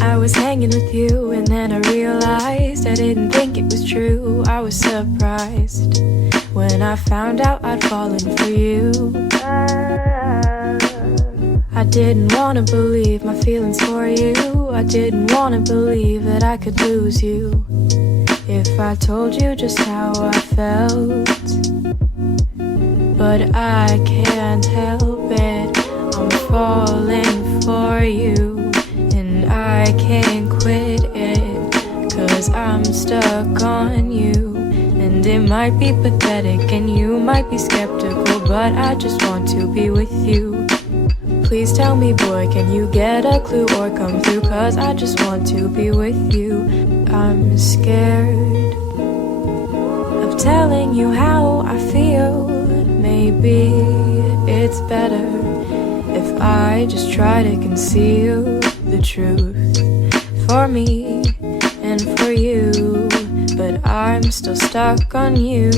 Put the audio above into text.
I was hanging with you and then I realized I didn't think it was true. I was surprised when I found out I'd fallen for you. I didn't wanna believe my feelings for you. I didn't wanna believe that I could lose you if I told you just how I felt. But I can't help it, I'm falling for you, and I can't quit it, 'cause I'm stuck on you. And it might be pathetic and you might be skeptical, but I just want to be with you. Please tell me, boy, can you get a clue or come through, 'cause I just want to be with you. I'm scared of telling you how I feel. Maybe it's better if I just try to conceal the truth for me and for you. But I'm still stuck on you.